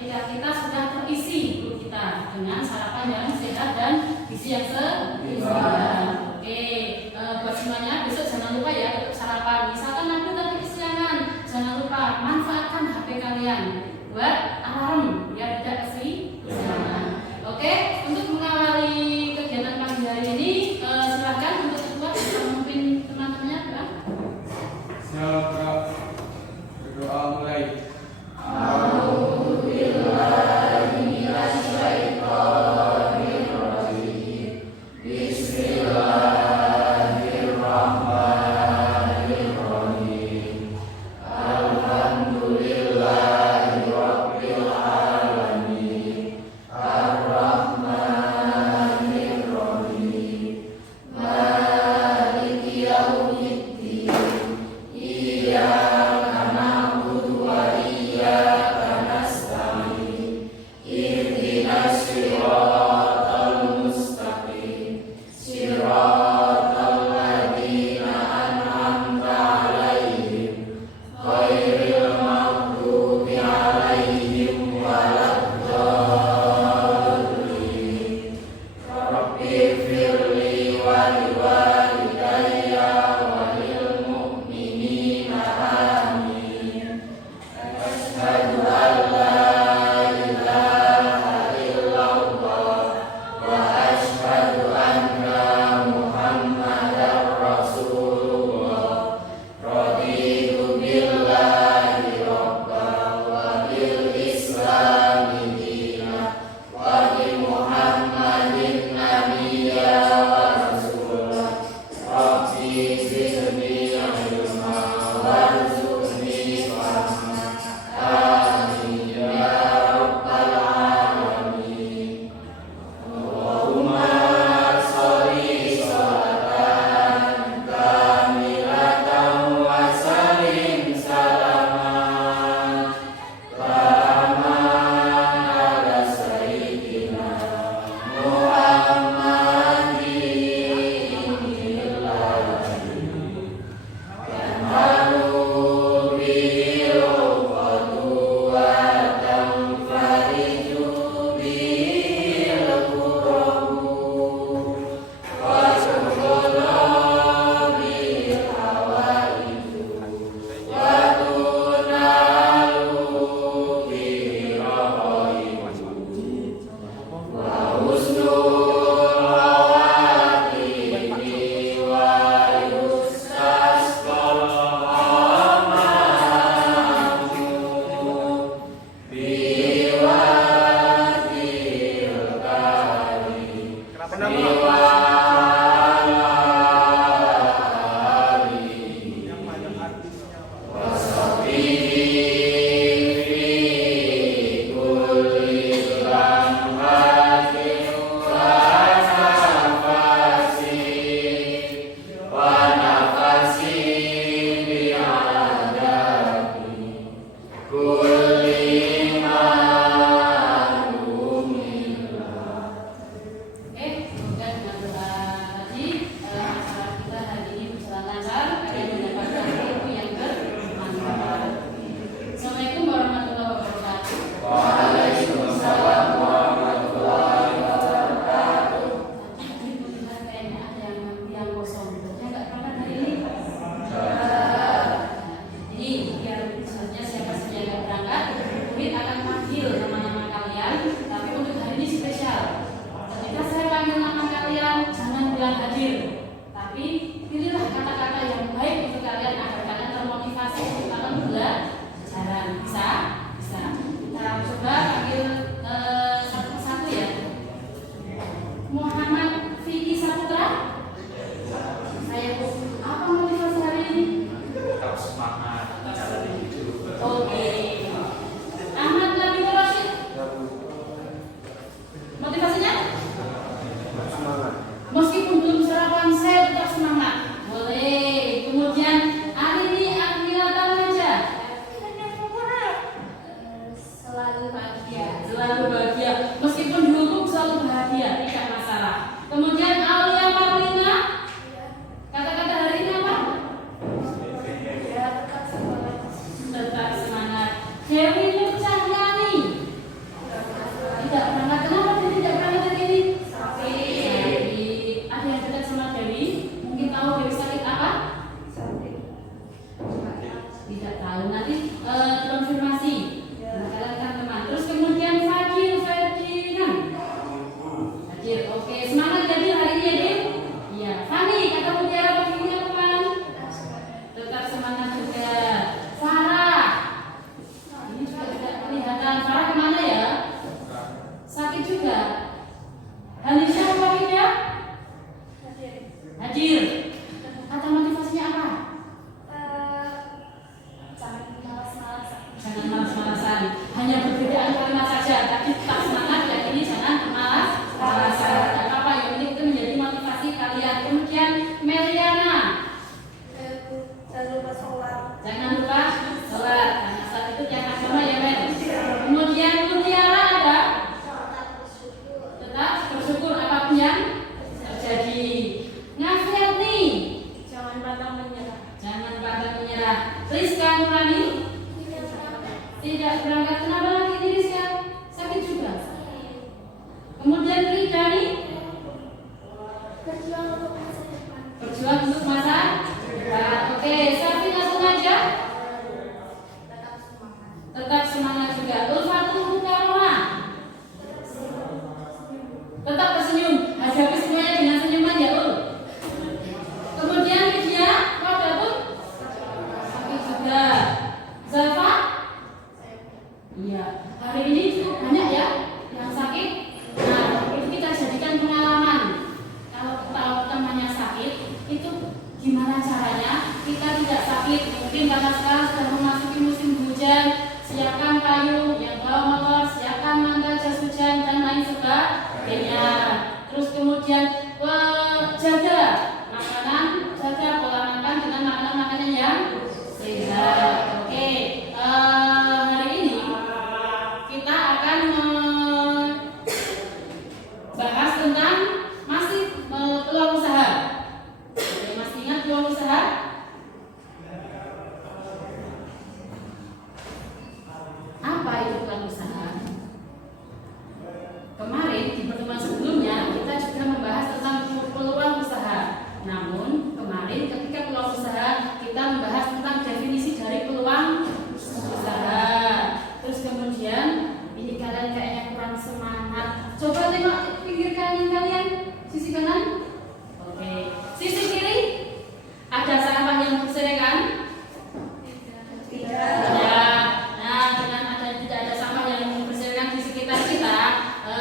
ketika kita sudah terisi perut kita dengan sarapan yang sehat dan gizi yang seimbang. Oke, buat semuanya besok jangan lupa ya untuk sarapan. Misalkan nanti tadi kesiangan, jangan lupa manfaatkan HP kalian buat alarm biar tidak kesiangan. Oke, untuk mengawali kegiatan pagi hari ini, silakan untuk ketua bisa memimpin teman-temannya doa. Silakan berdoa mulai. Dewi Nur Cahyani. Jalan Farah kemana ya? Sakit juga. Halisha Wahid ya? Hadir. Kata motivasinya apa? Jangan malas-malasan. Hanya perbedaan kalimat saja. Tadi tetap semangat, dan ini jangan malas-malasan. Dan apa yang ini itu menjadi motivasi kalian. Kemudian Meliana. Jangan lupa sholat. Karena saat itu tiap agama ya Mel. Kemudian Mutiara ada. Tetap bersyukur apapun yang terjadi. Ngafiati. Jangan pantang menyerah. Rizka Nurani. Tidak berangkat. Kenapa lagi ini Rizka? Sakit juga. Kemudian Ridani. Berjuang untuk masa depan. Oke, Safina sengaja. Tetap semangat juga. Ulfatul Mukarramah. Tetap tersenyum. Hadapi semuanya dengan senyuman ya Ul. Kemudian Lydia, kau pun sakit juga. Zafa? Iya. Hari ini cukup banyak ya yang sakit. Nah, itu kita jadikan pengalaman. Kalau temannya sakit, itu gimana caranya kita tidak sakit? Mungkin karena sekarang sudah memasuki musim hujan. Siapkan payung, yang bawa motor, siapkan mantel, jas hujan dan lain sebagainya. Terus kemudian jaga makanan, jaga pola makan dengan makanan-makanan yang sehat. Oke, hari ini kita akan membahas tentang masih peluang usaha. Oke, masih ingat peluang usaha? Apa itu peluang usaha? Kemarin di pertemuan sebelumnya kita juga membahas tentang peluang usaha. Namun kemarin ketika peluang usaha kita membahas tentang definisi dari peluang usaha. Terus kemudian ini kalian kayaknya kurang semangat. Coba tengok pinggir kanan kalian, sisi kanan. Oke, sisi kiri ada sampah yang berserakan? Tidak. Nah, dengan tidak ada sampah yang berserakan di sekitar kita,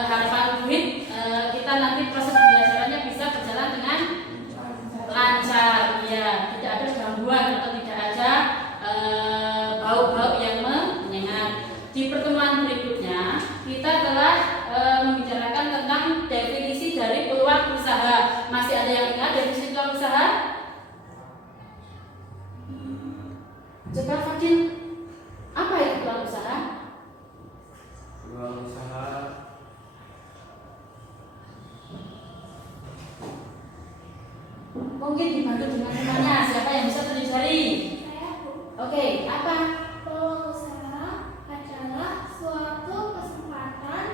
harapan duit kita nanti proses pembelajarannya bisa berjalan dengan lancar. Ya, tidak ada gangguan atau tidak ada bau-bau yang menyengat. Di pertemuan berikutnya kita telah membicarakan tentang definisi dari peluang usaha. Masih ada yang ingat definisi peluang usaha? Coba Fadil, apa itu peluang usaha? Peluang usaha Mungkin dibantu dengan temannya. Siapa yang bisa tulis jari? Oke, apa? Peluang usaha adalah suatu kesempatan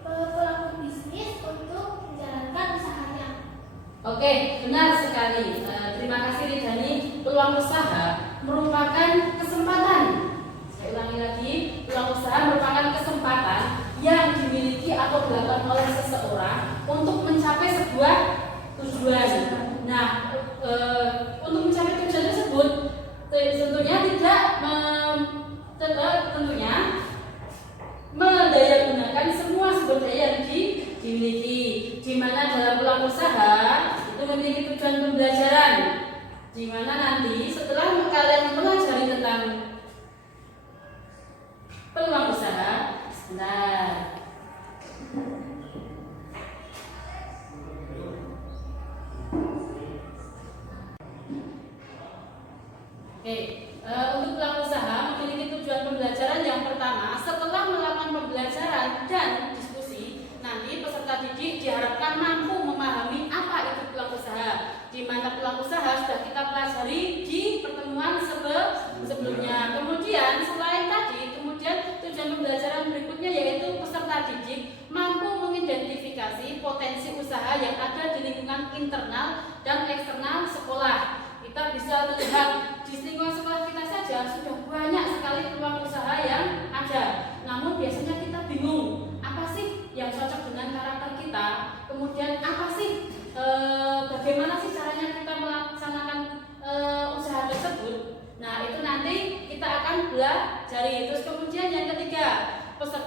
pelaku bisnis untuk menjalankan usahanya. Oke, benar sekali. Terima kasih Ridhani. Peluang usaha merupakan kesempatan. Saya ulangi lagi, peluang usaha merupakan kesempatan yang dimiliki atau dilakukan oleh seseorang untuk mencapai sebuah tujuan. Nah, untuk mencapai tujuan tersebut tentunya tentunya mendayagunakan semua sumber daya yang dimiliki. Di mana dalam peluang usaha itu memiliki tujuan pembelajaran, di mana nanti setelah kalian mempelajari tentang peluang usaha, sebentar. Oke, untuk peluang usaha memiliki tujuan pembelajaran yang pertama. Setelah melakukan pembelajaran dan diskusi, nanti peserta didik diharapkan mampu memahami apa itu peluang usaha. Di mana peluang usaha sudah kita pelajari di pertemuan sebelumnya. Kemudian selain tadi, kemudian tujuan pembelajaran berikutnya yaitu peserta didik mampu mengidentifikasi potensi usaha yang ada di lingkungan internal dan eksternal sekolah. Kita bisa melihat di lingkungan sekolah kita saja sudah banyak sekali peluang usaha yang ada. Namun biasanya kita bingung, apa sih yang cocok dengan karakter kita? Kemudian apa sih, bagaimana sih caranya kita melaksanakan usaha tersebut? Nah, itu nanti kita akan belajar. Terus kemudian yang ketiga, peserta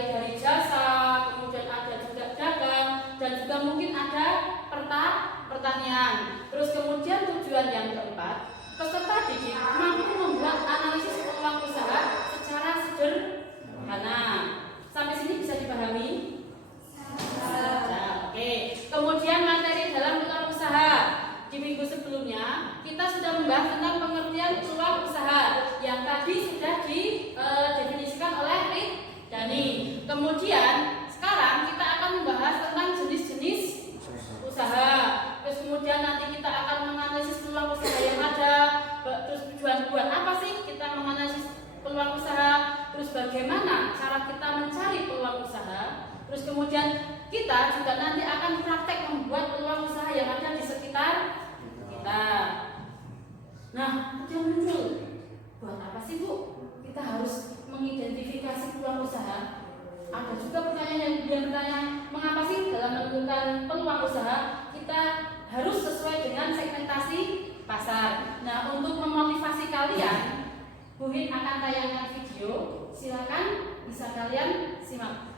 mulai dari jasa, kemudian ada juga dagang, dan juga mungkin ada pertanian. Terus kemudian tujuan yang keempat, peserta didik mampu membuat analisis peluang usaha secara sederhana. Sampai sini bisa dipahami? Oke. Kemudian materi dalam peluang usaha. Di minggu sebelumnya kita sudah membahas tentang pengertian peluang usaha yang tadi sudah didefinisikan oleh Dani. Kemudian sekarang kita akan membahas tentang jenis-jenis usaha. Terus kemudian nanti kita akan menganalisis peluang usaha yang ada. Terus tujuan buat apa sih kita menganalisis peluang usaha? Terus bagaimana cara kita mencari peluang usaha? Terus kemudian kita juga nanti akan praktek membuat peluang usaha yang ada di sekitar kita. Nah, yang muncul, buat apa sih Bu? Kita harus mengidentifikasi peluang usaha. Ada juga pertanyaan yang bertanya, mengapa sih dalam menentukan peluang usaha kita harus sesuai dengan segmentasi pasar. Nah, untuk memotivasi kalian, Bu Hin akan tayangkan video. Silakan bisa kalian simak.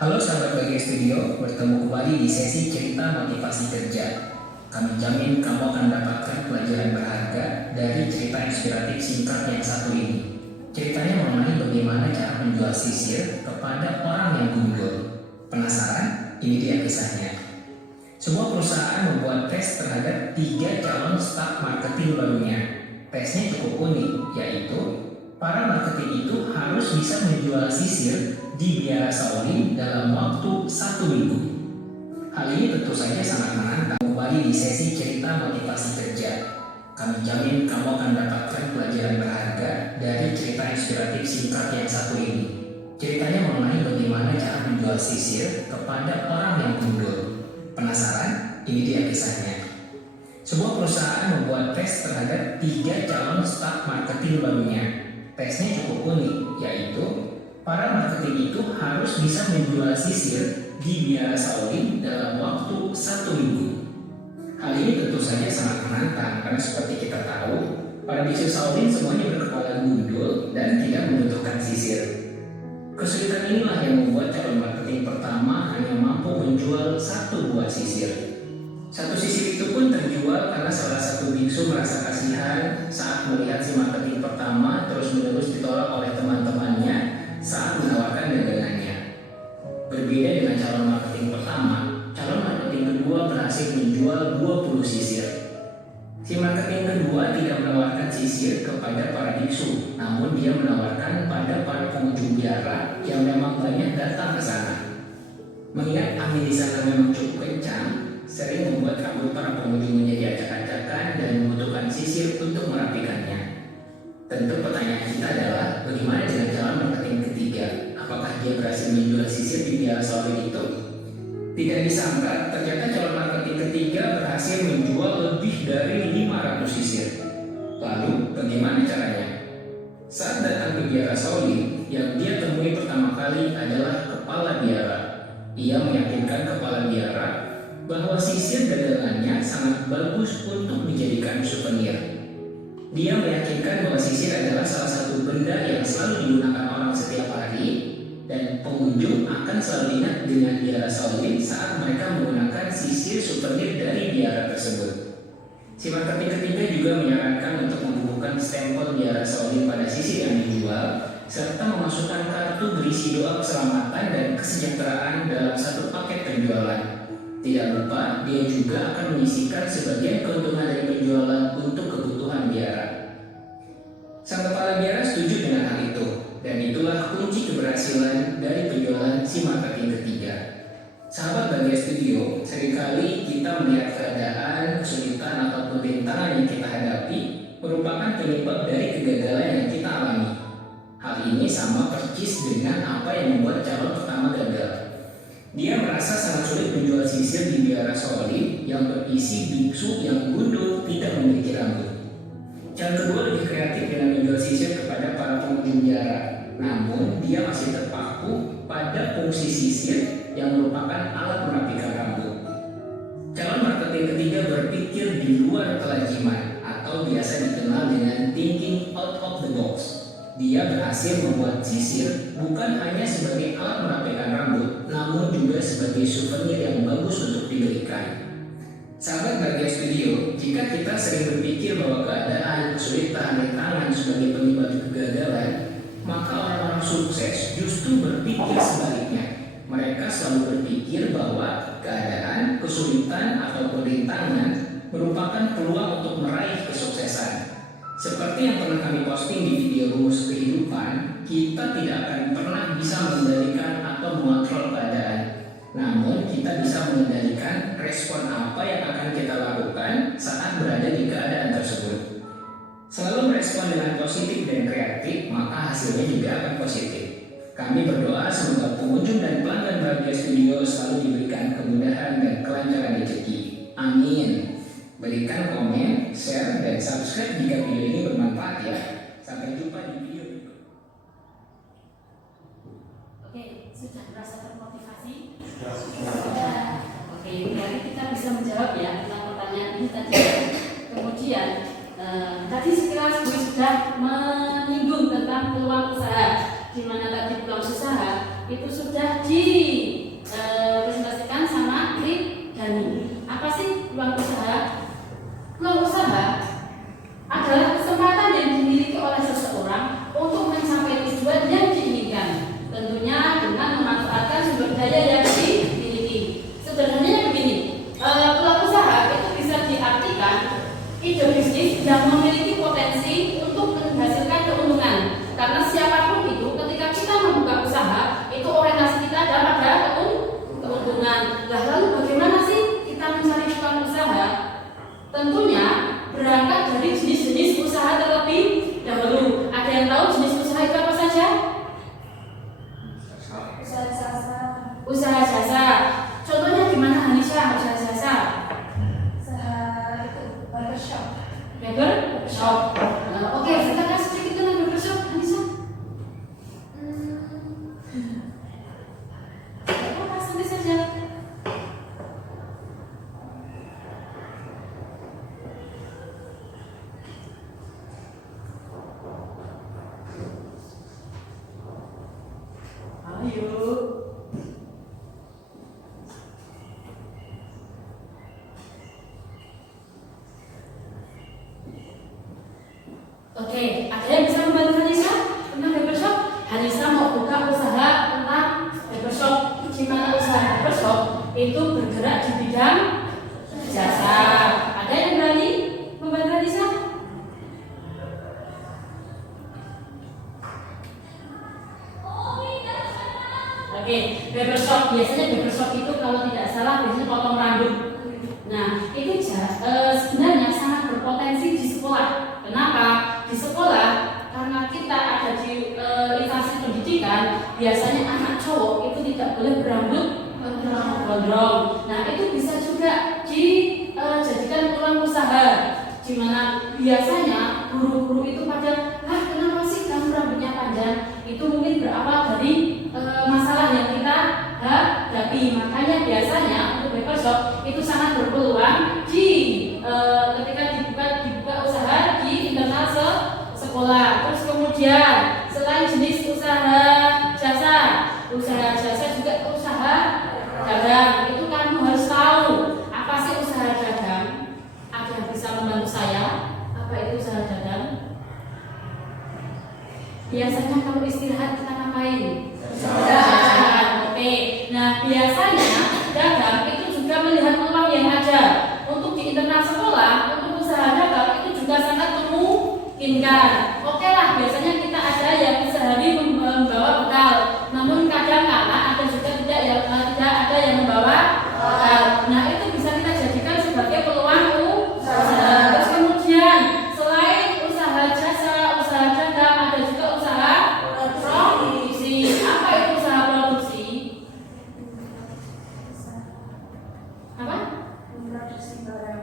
Halo sahabat Bagai Studio, bertemu kembali di sesi cerita motivasi kerja. Kami jamin kamu akan mendapatkan pelajaran berharga dari cerita inspiratif singkat yang satu ini. Ceritanya mengenai bagaimana cara menjual sisir kepada orang yang gundul. Penasaran? Ini dia kisahnya. Sebuah perusahaan membuat tes terhadap 3 calon staf marketing barunya. Tesnya cukup unik, yaitu para marketing itu harus bisa menjual sisir di Biara Shaolin dalam waktu 1 minggu. Hal ini tentu saja sangat menantang. Kembali di sesi cerita motivasi kerja. Kami jamin kamu akan mendapatkan pelajaran berharga dari cerita inspiratif singkat yang satu ini. Ceritanya mengenai bagaimana cara menjual sisir kepada orang yang gundul. Penasaran? Ini dia kisahnya. Sebuah perusahaan membuat tes terhadap 3 calon staf marketing barunya. Tesnya cukup unik, yaitu para marketing itu harus bisa menjual sisir di Biara Shaolin dalam waktu 1 minggu. Hal ini tentu saja sangat menantang karena seperti kita tahu, para bisu Shaolin semuanya berkepala gundul dan tidak membutuhkan sisir. Kesulitan inilah yang membuat calon marketing pertama hanya mampu menjual 1 buah sisir. 1 sisir itu pun terjual karena salah satu biksu merasa kasihan saat melihat si marketing pertama terus-menerus ditolak oleh teman-temannya saat menawarkan dagangannya. Berbeda dengan calon marketing pertama, calon marketing kedua berhasil menjual 20 sisir. Si marketing kedua tidak menawarkan sisir kepada para biksu, namun dia menawarkan pada para pengunjung biara yang memang banyak datang ke sana. Mengingat angin di sana memang cukup kencang, sering membuat rambut para pengunjung menjadi acak-acakan dan membutuhkan sisir untuk merapikannya. Tentu pertanyaan kita adalah, bagaimana dengan calon marketing ketiga? Apakah dia berhasil menjual sisir di Biara Shaolin itu? Tidak disangka, ternyata calon marketing ketiga berhasil menjual lebih dari 500 sisir. Lalu, bagaimana caranya? Saat datang ke Biara Shaolin, yang dia temui pertama kali adalah kepala biara. Ia meyakinkan kepala biara bahwa sisir dagangannya sangat bagus untuk dijadikan souvenir. Dia meyakinkan bahwa sisir adalah salah satu benda yang selalu digunakan orang setiap hari dan pengunjung akan selalu ingat dengan Biara Shaolin saat mereka menggunakan sisir souvenir dari biara tersebut. Si marketing ketiga juga menyarankan untuk membubuhkan stempel Biara Shaolin pada sisir yang dijual serta memasukkan kartu berisi doa keselamatan dan kesejahteraan dalam satu paket penjualan. Tidak lupa, dia juga akan menyisihkan sebagian keuntungan dari penjualan untuk kebutuhan biara. Sang kepala biara setuju dengan hal itu, dan itulah kunci keberhasilan dari penjualan si marketing ketiga. Sahabat Bagai Studio, seringkali kita melihat keadaan, kesulitan ataupun rintangan yang kita hadapi merupakan penyebab dari kegagalan yang kita alami. Hal ini sama persis dengan apa yang membuat calon pertama gagal. Dia merasa sangat sulit menjual sisir di Biara Shaolin yang berisi biksu yang gundul tidak memiliki rambut. Calon kedua lebih kreatif dengan menjual sisir kepada para pengunjung biara, namun dia masih terpaku pada fungsi sisir yang merupakan alat merapikan rambut. Calon marketing ketiga berpikir di luar kelaziman atau biasa dikenal dengan thinking out of the box. Dia berhasil membuat sisir bukan hanya sebagai alat merapikan rambut, namun juga sebagai souvenir yang bagus untuk diberikan. Sahabat Bahagia Studio, jika kita sering berpikir bahwa keadaan, kesulitan, rintangan sebagai penyebab kegagalan, maka orang-orang sukses justru berpikir sebaliknya. Mereka selalu berpikir bahwa keadaan, kesulitan, ataupun rintangan merupakan peluang untuk meraih kesuksesan. Seperti yang pernah kami posting di video Rumus Kehidupan, kita tidak akan pernah bisa mengendalikan atau mengontrol keadaan. Namun, kita bisa mengendalikan respon apa yang akan kita lakukan saat berada di keadaan tersebut. Selalu merespon dengan positif dan kreatif, maka hasilnya juga akan positif. Kami berdoa semoga pengunjung dan pelanggan Bahagia Studio selalu diberikan kemudahan dan kelancaran rezeki. Amin. Berikan komen, share, dan subscribe jika video ini bermanfaat ya. Sampai jumpa di video berikut. Oke, sudah merasa termotivasi? Sudah. Oke, berarti kita bisa menjawab ya tentang pertanyaan ini tadi. Kemudian tadi sekilas gue sudah menyinggung tentang peluang usaha, di mana tadi peluang usaha itu sudah dipresentasikan sama Kri Dani. Apa sih peluang usaha? Peluang usaha adalah kesempatan yang dimiliki oleh seseorang untuk mencapai tujuan yang diinginkan, tentunya dengan memanfaatkan sumber daya yang dimiliki. Sederhananya begini, peluang usaha itu bisa diartikan ide bisnis yang memiliki potensi untuk menghasilkan keuntungan. Karena siapapun itu, ketika kita membuka usaha, itu orientasi kita adalah keuntungan. Lalu bagaimana sih kita mencari peluang usaha? Tentunya berangkat dari jenis-jenis usaha terlebih dahulu. Ada yang tahu jenis usaha itu apa saja? Usaha jasa. Usaha jasa. Contohnya gimana Hanisha usaha jasa? Usaha itu barbershop. Barbershop. Oke, kita kasih sedikit tentang barbershop, Hanisha. Apa santai saja. Ayo. Oke, ada yang bisa membantu Hanisa tentang barbershop? Hanisa mau buka usaha tentang barbershop. Di mana usaha barbershop itu bergerak di bidang jasa. Ada yang berani membantu Hanisa? Oke, barbershop biasanya barbershop itu kalau tidak salah biasanya potong rambut. Nah, itu sebenarnya sangat berpotensi di sekolah. Kenapa? Di sekolah karena kita ada di instansi pendidikan, biasanya anak cowok itu tidak boleh berambut gondrong. Nah, itu bisa juga dijadikan peluang usaha, di mana biasanya guru-guru itu pada, kenapa sih kamu rambutnya panjang? Itu mungkin berawal dari masalah yang kita hadapi. Makanya biasanya untuk barbershop itu sangat berpeluang ketika dibuka usaha di internal sekolah. Terus kemudian selain jenis usaha jasa juga usaha dagang. Itu kamu harus tahu apa sih usaha dagang. Ada yang bisa membantu saya? Apa itu usaha dagang? Biasanya kalau istirahat kita ngapain? Jajan. Oke. Nah, biasanya dagang itu juga melihat peluang yang ada. Untuk di internal sekolah, untuk usaha dagang itu juga sangat memungkinkan. Oke lah, biasanya kita ada yang sehari membawa bekal. Namun kadang-kala ada juga tidak ada yang membawa bekal. Nah, itu bisa kita jadikan sebagai peluang usaha. Terus kemudian selain usaha jasa, usaha dagang, ada juga usaha produksi. Apa itu usaha produksi? Apa?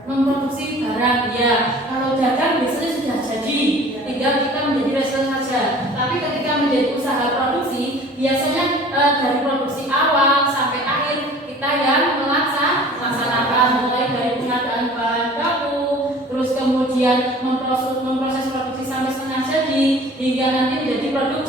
Memproduksi barang. Ya, kalau dagang biasanya sudah jadi, tinggal kita menjadi reseller saja. Tapi ketika menjadi usaha produksi, biasanya dari produksi awal sampai akhir kita yang melaksanakan, mulai dari pengadaan bahan baku, terus kemudian memproses produksi sampai setengah jadi, hingga nanti menjadi produk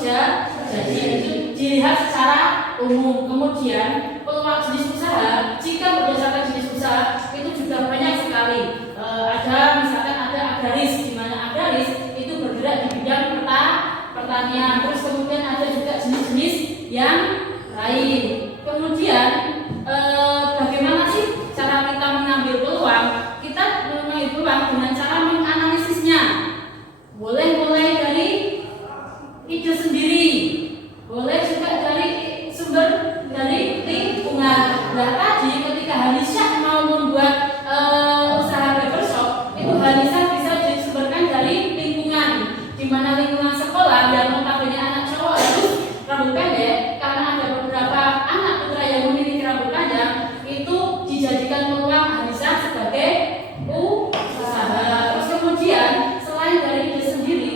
jadi itu dilihat secara umum. Kemudian peluang jenis usaha, jika berdasarkan jenis usaha itu juga banyak sekali. Ada misalkan ada agraris, di mana agraris itu bergerak di bidang pertanian. Terus kemudian ada juga jenis-jenis yang lain. Kemudian bagaimana sih cara kita mengambil peluang? Kita mengambil peluang dengan cara menganalisisnya. Boleh mulai dari ide sendiri, boleh juga dari sumber dari lingkungan. Nah tadi ketika Hanisa mau membuat usaha barbershop, itu Hanisa bisa disumberkan dari lingkungan, di mana lingkungan sekolah yang notabene anak cowok harus rambut pendek, karena ada beberapa anak putra yang memiliki rambut panjang, itu dijadikan peluang Hanisa sebagai usaha. Terus kemudian selain dari ide sendiri,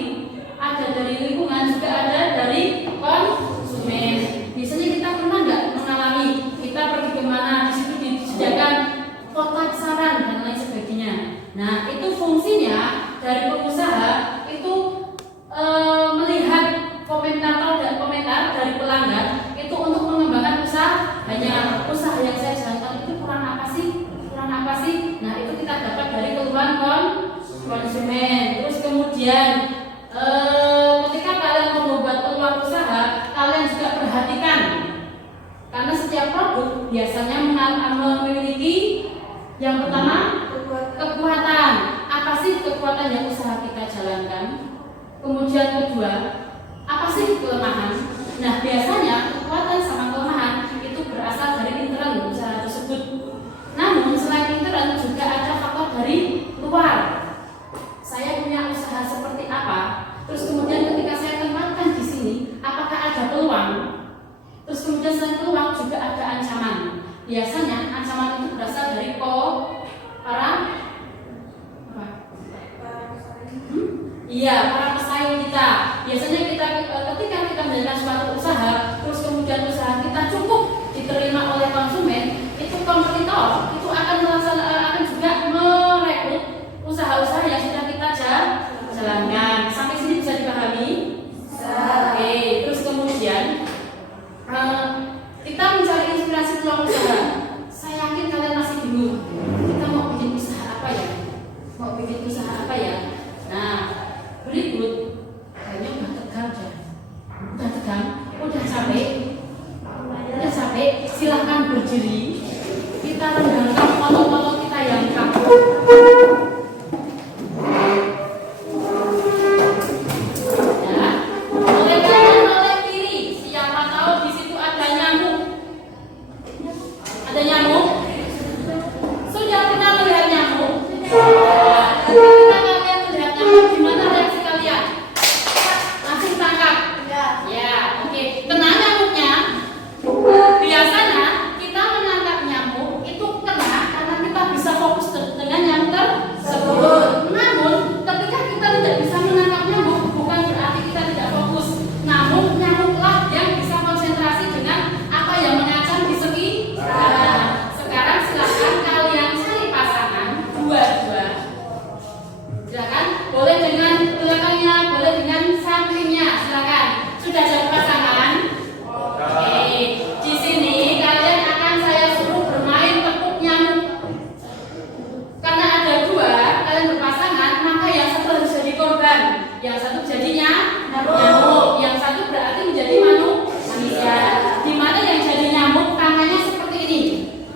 ada dari lingkungan, juga ada dari konsumen. Biasanya kita pernah nggak mengalami kita pergi kemana, di situ disediakan kotak saran dan lain sebagainya. Nah itu fungsinya dari pengusaha itu melihat komentar dan komentar dari pelanggan itu untuk mengembangkan usahanya. Usaha yang saya jalankan itu kurang apa sih? Nah itu kita dapat dari keluhan konsumen. Terus kemudian ketika kalian membuat peluang usaha, kalian juga perhatikan, karena setiap produk biasanya memiliki yang pertama kekuatan. Apa sih kekuatan yang usaha kita jalankan? Kemudian kedua, apa sih kelemahan? Nah biasanya kekuatan sama kelemahan itu berasal dari internal usaha tersebut. Namun selain internal juga ada faktor dari luar. Saya punya usaha seperti apa? Terus kemudian ketika saya tempatkan di sini, apakah ada peluang? Terus kemudian selain peluang juga ada ancaman. Biasanya ancaman itu berasal dari para pesaing kita. Biasanya kita ketika kita menjalankan suatu usaha, terus kemudian usaha kita cukup diterima oleh konsumen, itu kompetitor itu akan juga merekrut usaha-usaha yang sudah kita jalankan. Sampai sini bisa dipahami? Oke. Terus kemudian kita mencari inspirasi peluang usaha. Saya yakin kalian masih bingung. Kita mau bikin usaha apa ya? Nah, berikut kayaknya udah tegang, udah capek. Silahkan berdiri. Kita renggangkan otot-otot kita yang kaku. Oleh kanan, oleh kiri. Siapa tahu di situ ada nyamuk? Ada nyamuk? Sudah pernah melihat nyamuk? Ketika kalian melihat nyamuk, gimana reaksi kalian? Langsung tangkap? Ya, oke. Kena nyamuknya. Biasanya kita menangkap nyamuk itu kena karena kita bisa fokus dengan nyamuk tersebut. Namun ketika kita tidak bisa menangkap nyamuk, bukan berarti kita tidak fokus. Namun nyamuklah yang bisa konsentrasi dengan apa yang mengancam di sekitar. Sekarang silakan kalian cari pasangan dua-dua. Silakan, boleh dengan belakangnya, boleh dengan sampingnya. Silakan. Sudah jadi pasangan? Oke. Di sini kalian akan saya suruh bermain tepuk nyamuk. Karena ada dua, kalian berpasangan, maka yang satu harus jadi korban. Yang satu jadinya nyamuk, yang satu berarti menjadi manusia. Di mana yang jadi nyamuk tangannya seperti ini,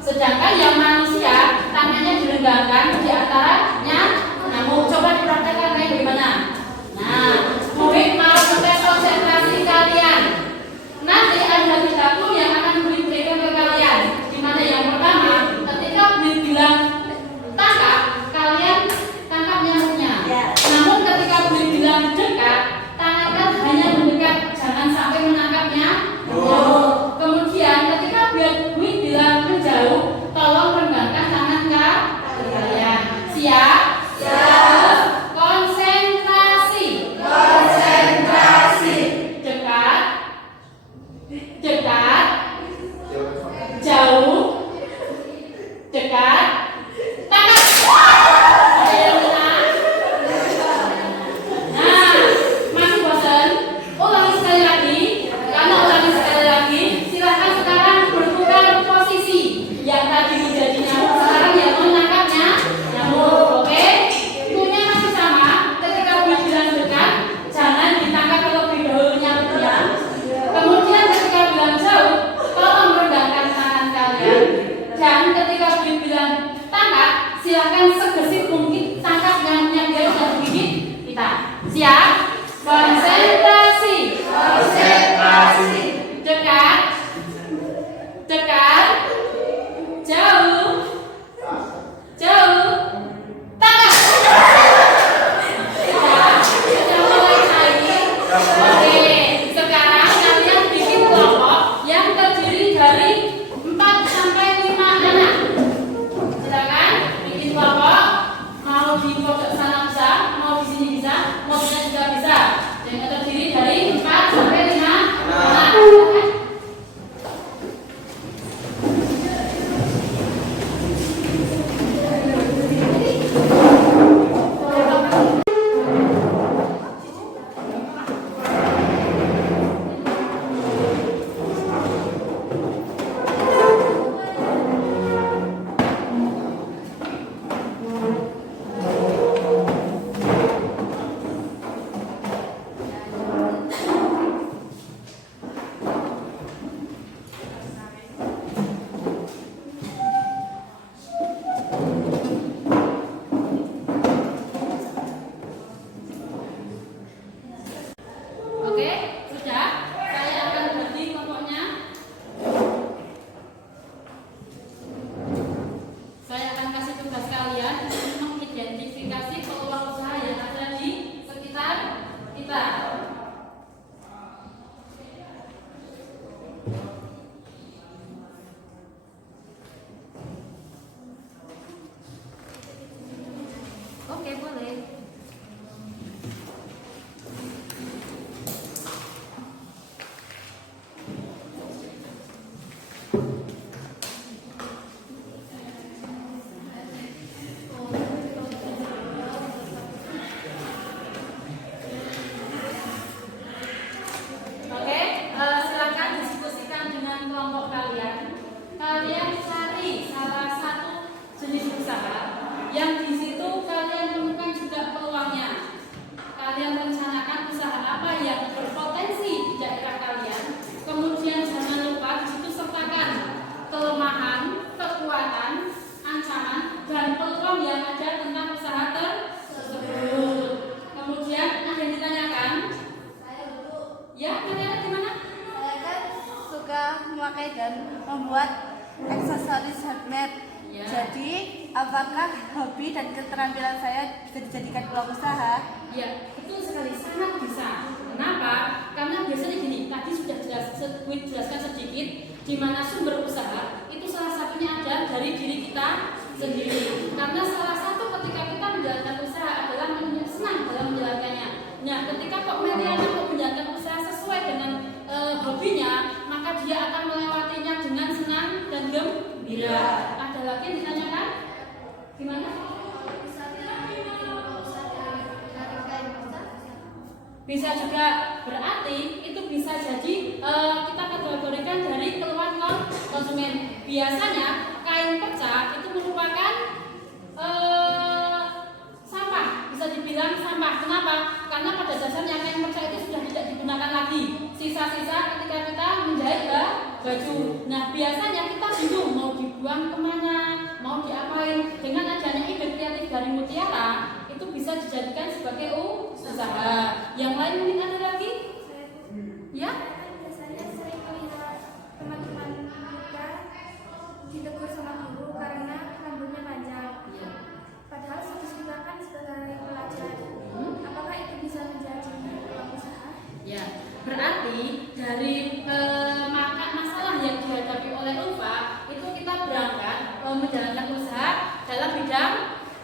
sedangkan yang manusia tangannya direnggangkan di antara nyamuk. Coba dipraktekkan kayak gimana? Nah, murid mau tes konsentrasi kalian. Nanti ada 30 yang akan diberikan ke kalian. Di mana yang pertama, ketika bilang tangkap, kalian tangkap nyamuknya. Namun ketika bilang dekat, tangankan hanya Siap? Konsentrasi. Dekat. Dekat. Jauh. Jauh. Tangan. Sudah mulai cair. Oke, sekarang kalian bikin kelompok yang terdiri dari 4 sampai 5 anak. Silakan bikin kelompok. Mau di pojok sana bisa, mau di sini bisa, mau di sini juga bisa. Yang terdiri dari 4 sampai 5 anak. Oke, sudah. Saya akan bagi kelompoknya. Saya akan kasih tugas kalian untuk mengidentifikasi peluang usaha yang ada di sekitar kita. Oke, boleh. Oke, silakan diskusikan dengan kelompok kalian. Kalian cari salah satu jenis usaha yang di situ kalian temukan juga peluangnya. Kalian rencanakan usaha apa yang berpotensi di daerah kalian. Kemudian jangan lupa di situ sertakan kelemahan, kekuatan, ancaman, dan peluang yang ada tentang usaha tersebut. Kemudian ada yang ditanyakan? Ya, kalian gimana? Saya kan suka memakai dan membuat aksesoris handmade. Ya. Jadi, apakah hobi dan keterampilan saya bisa dijadikan peluang usaha? Ya, betul sekali, sangat bisa. Kenapa? Karena biasanya gini, tadi sudah jelaskan sedikit di mana sumber usaha itu salah satunya ada dari diri kita sendiri. Karena salah satu ketika kita menjalankan usaha adalah senang dalam menjalankannya. Nah, ketika kok Meriana mau menjalankan usaha sesuai dengan hobinya, maka dia akan melewatinya dengan senang dan gembira. Ada lagi yang ditanyakan? Gimana? Bisa juga, berarti itu bisa jadi kita kategorikan dari keluhan konsumen. Biasanya kain pecah itu merupakan sampah, bisa dibilang sampah. Kenapa? Karena pada dasarnya kain pecah itu sudah tidak digunakan lagi. Sisa-sisa ketika kita menjahit baju. Nah, biasanya kita bingung mau dibuang kemana, mau diapain. Dengan adanya ide kreatif dari Mutiara, itu bisa dijadikan sebagai usaha. Yang lain mungkin ada lagi? Ya? Biasanya sering melihat teman-teman kita ditegur sama guru karena rambutnya panjang. Ya. Padahal status kita kan sebagai pelajar. Apakah itu bisa menjadi peluang usaha? Ya, berarti dari masalah yang dihadapi oleh Ulfa itu kita berangkat menjalankan usaha dalam bidang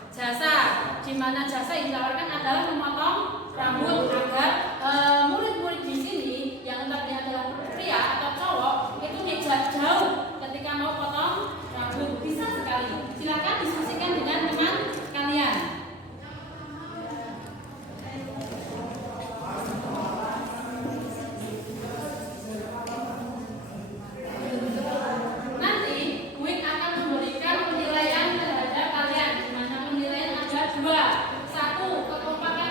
jasa, di mana jasa yang ditawarkan adalah memotong rambut agar murid-murid di sini yang entahnya adalah pria atau cowok itu tidak jauh ketika mau potong rambut. Bisa sekali. Silakan diskusikan dengan teman kalian. Nanti Wik akan memberikan penilaian terhadap kalian, di mana penilaian ada 2. 1, kekompakan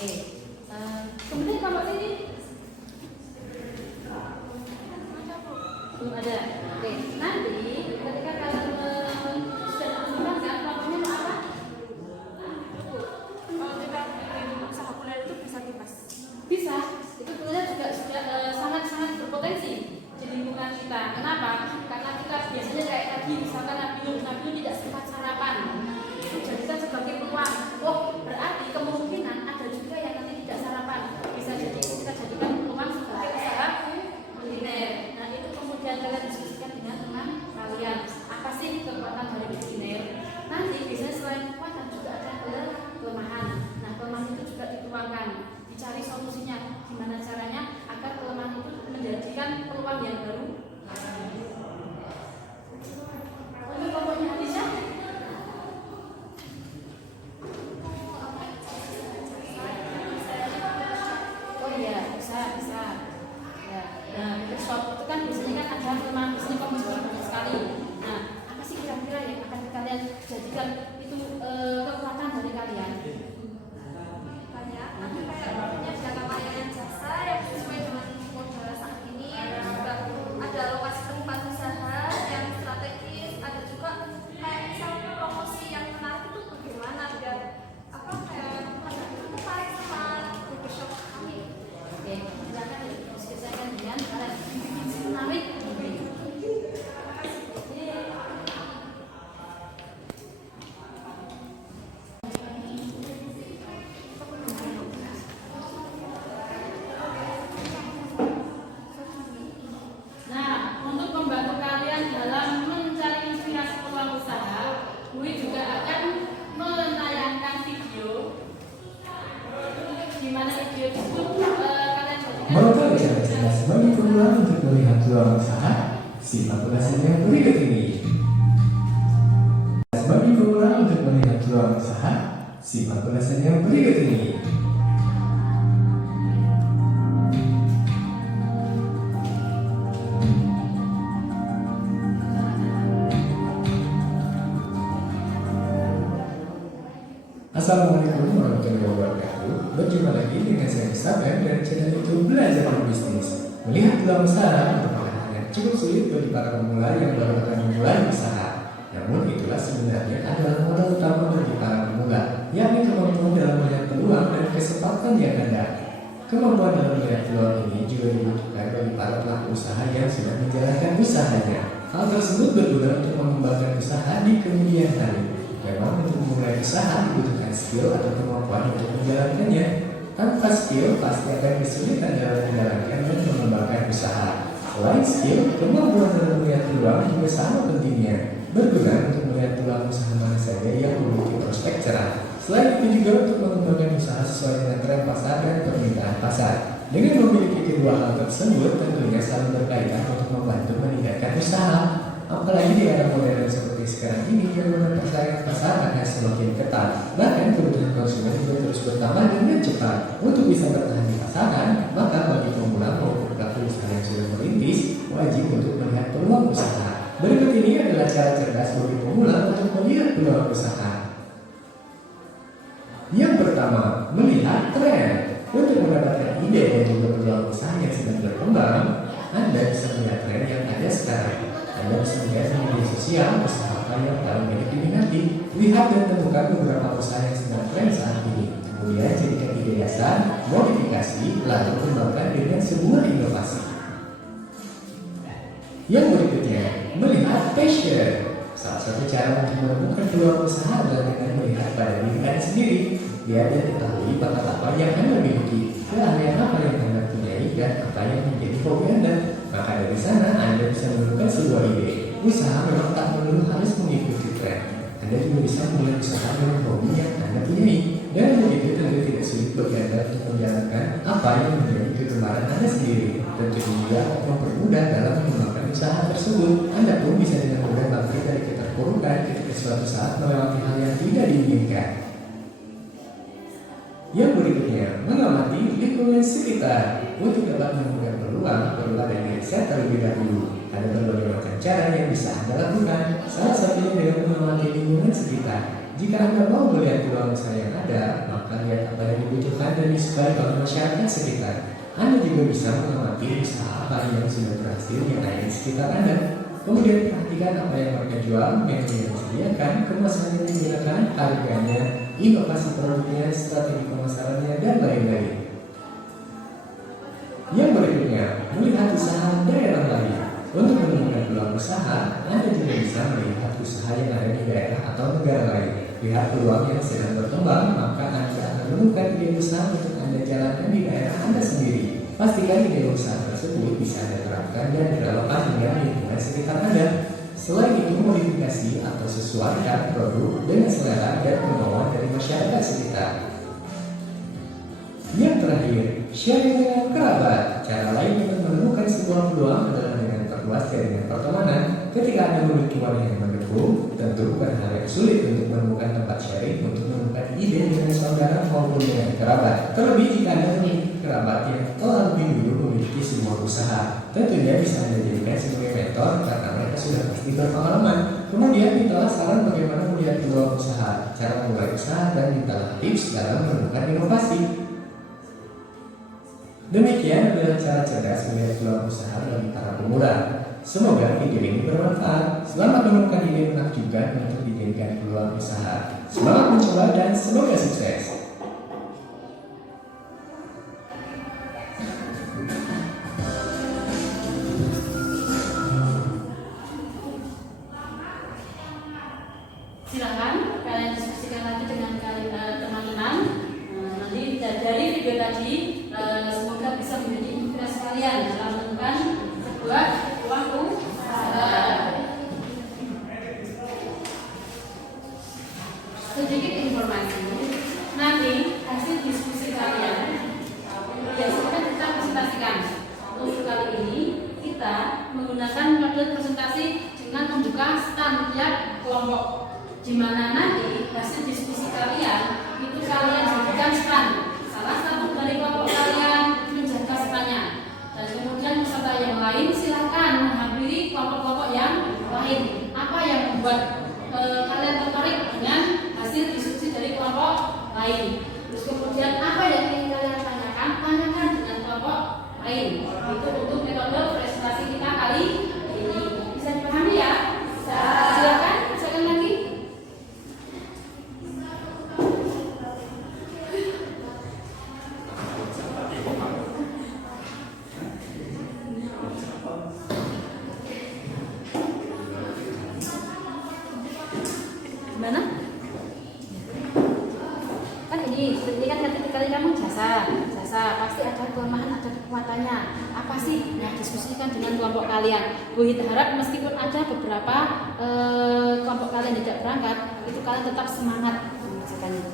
Oke. Kemudian kelompok sini belum ada. Oke. Nanti ketika kalian sudah mengembangkan kelompoknya mau apa? Kalau kita bikin usaha kuliner itu bisa bebas. Bisa. Itu sebenarnya juga sudah sangat-sangat berpotensi di lingkungan kita. Kenapa? Karena kita biasanya kayak tadi, misalkan Nabil tidak sempat sarapan. Itu jadikan sebagai peluang. Oh, berarti kemungkinan ada juga yang nanti tidak sarapan. Bisa jadi kita jadikan peluang sebagai usaha kuliner. Nah, itu kemudian kalian diskusikan dengan teman kalian. Apa sih kekuatan dari kuliner? Nanti biasanya selain kekuatan juga ada kelemahan. Nah, kelemahan itu juga dituangkan. Dicari solusinya. Gimana caranya agar kelemahan itu menjadikan peluang yang baru. Untuk kelompoknya Hadisha. Oh iya, bisa. Ya. Nah, workshop itu kan biasanya kan ada kelemahan, biasanya komputer banyak sekali. Nah, apa sih kira-kira yang akan kalian jadikan itu kekuatan dari kalian? Banyak, tapi kayak punya jangka panjang jasa yang sesuai dengan modal saat ini. Juga ada lokasi tempat usaha yang strategis, ada juga kayak misalnya promosi yang menarik itu bagaimana biar apa kayak tertarik sama workshop kami. Oke, silakan diskusikan dengan kalian. Menarik. Nah, untuk membantu kalian dalam mencari inspirasi peluang usaha, Bui juga akan menayangkan video di mana video tersebut kalian jadikan. Maukah cara-cara sebagai pemula untuk melihat peluang usaha? Simak ulasan yang berikut ini. Sebagai pemula untuk melihat peluang usaha, simak ulasan yang berikut ini. Assalamualaikum warahmatullahi wabarakatuh. Berjumpa lagi dengan saya Saben dari channel YouTube Belajar Berbisnis. Melihat peluang usaha merupakan hal yang cukup sulit bagi para pemula yang baru akan memulai usaha. Namun itulah sebenarnya adalah modal utama bagi para pemula, yakni kemampuan dalam melihat peluang dan kesempatan yang ada. Kemampuan dalam melihat peluang ini juga dibutuhkan bagi para pelaku usaha yang sudah menjalankan usahanya. Hal tersebut berguna untuk mengembangkan usaha di kemudian hari. Memang untuk memulai usaha dibutuhkan skill atau kemampuan untuk menjalankannya. Tanpa skill pasti akan kesulitan dalam menjalankan dan mengembangkan usaha. Selain skill, kemampuan dalam melihat peluang juga sama pentingnya. Berguna untuk melihat peluang usaha mana saja yang memiliki prospek cerah. Selain itu juga untuk mengembangkan usaha sesuai dengan tren pasar dan permintaan pasar. Dengan memiliki kedua hal tersebut tentunya saling berkaitan untuk membantu meningkatkan usaha. Apalagi di era modern seperti sekarang ini, yang mana persaingan pasar akan semakin ketat. Bahkan kebutuhan konsumen juga terus bertambah dengan cepat. Untuk bisa bertahan di pasaran, maka bagi pemula maupun pelaku usaha yang sudah merintis, wajib untuk melihat peluang usaha. Berikut ini adalah cara cerdas bagi pemula untuk melihat peluang usaha. Yang pertama, melihat tren. Untuk mendapatkan ide dan juga peluang usaha yang sedang berkembang, Anda bisa melihat tren yang ada sekarang. Anda bisa melihat di media sosial usaha apa yang paling banyak diminati. Lihat dan temukan beberapa usaha yang sedang tren saat ini. Kemudian jadikan ide dasar, modifikasi, lalu kembangkan dengan sebuah inovasi. Yang berikutnya, melihat passion. Salah satu cara untuk menemukan peluang usaha adalah dengan melihat pada diri Anda sendiri. Biar Anda ketahui bakat apa yang Anda miliki, keahlian apa yang Anda punyai, dan apa yang menjadi hobi Anda. Maka dari sana Anda bisa menemukan sebuah ide. Usaha memang tak perlu harus mengikuti tren. Anda juga bisa memulai usaha dengan hobi yang Anda punyai. Dan begitu tentu tidak sulit bagi Anda untuk menjalankan apa yang menjadi kegemaran Anda sendiri. Tentu juga mempermudah dalam mengembangkan usaha tersebut. Anda pun bisa dengan mudah bangkit dari keterpurukan ketika suatu saat melewati hal yang tidak diinginkan. Yang berikutnya, mengamati lingkungan sekitar. Untuk dapat menemukan peluang, perlu adanya riset terlebih dahulu. Ada berbagai macam cara yang bisa Anda lakukan. Salah satunya dengan mengamati lingkungan sekitar. Jika Anda mau melihat peluang usaha yang ada, maka lihat apa yang dibutuhkan usaha dan disukai oleh masyarakat sekitar. Anda juga bisa mengamati usaha apa yang sudah berhasil yang ada di sekitar Anda. Kemudian perhatikan apa yang mereka jual, menu yang disediakan, kemasan yang digunakan, harganya, inovasi produknya, strategi pemasarannya, dan lain-lain. Yang berikutnya, melihat usaha daerah lain. Untuk menemukan peluang usaha, Anda juga bisa melihat usaha yang ada di daerah atau negara lain. Lihat peluang yang sedang berkembang, maka Anda akan menemukan ide usaha untuk Anda jalankan di daerah Anda sendiri. Pastikan ide usaha tersebut bisa Anda terapkan dan relevan dengan lingkungan sekitar Anda. Selain itu, modifikasi atau sesuaikan produk dengan selera dan kemauan dari masyarakat sekitar. Yang terakhir, sharing dengan kerabat. Cara lain untuk menemukan sebuah peluang adalah dengan perluas jaringan pertemanan. Ketika Anda memiliki wadah yang mendukung, tentu bukan hal yang sulit untuk menemukan tempat sharing untuk menemukan ide dengan saudara maupun dengan kerabat. Terlebih jika Anda memiliki kerabat yang telah lebih dulu memiliki sebuah usaha, tentunya bisa Anda jadikan sebagai mentor karena mereka sudah pasti berpengalaman. Kemudian mintalah saran bagaimana melihat peluang usaha, cara memulai usaha, dan mintalah tips dalam menemukan inovasi. Demikian adalah cara cerdas melihat peluang usaha bagi para pemula. Semoga video ini bermanfaat. Selamat menemukan ide menakjubkan untuk dijadikan peluang usaha. Semangat mencoba dan semoga sukses. Silakan kalian diskusikan lagi dengan teman-teman. Nanti dari video tadi semoga bisa menjadi inspirasi kalian dalam menemukan sebuah peluang usaha. Sedikit informasi, nanti hasil diskusi kalian biasanya kita presentasikan. Untuk kali ini kita menggunakan metode presentasi dengan membuka stand tiap kelompok, di mana nanti hasil diskusi kalian itu kalian jadikan stand. Salah satu dari kelompok kalian menjaga standnya, dan kemudian peserta yang lain silahkan menghampiri kelompok-kelompok yang lain. Apa yang membuat kalian tertarik dengan hasil diskusi dari kelompok lain? Terus kemudian apa yang ingin kalian tanyakan dengan kelompok lain. Itu untuk metode presentasi kita kali ini. Bisa dipahami ya? Silakan lagi. Gimana? Kan ini kan ketika kamu jasa pasti ada kelemahan, ada kekuatannya. Apa sih? Nah, diskusikan dengan kelompok kalian. Bu Hita harap meskipun ada beberapa kelompok kalian tidak berangkat, itu kalian tetap semangat mengerjakannya.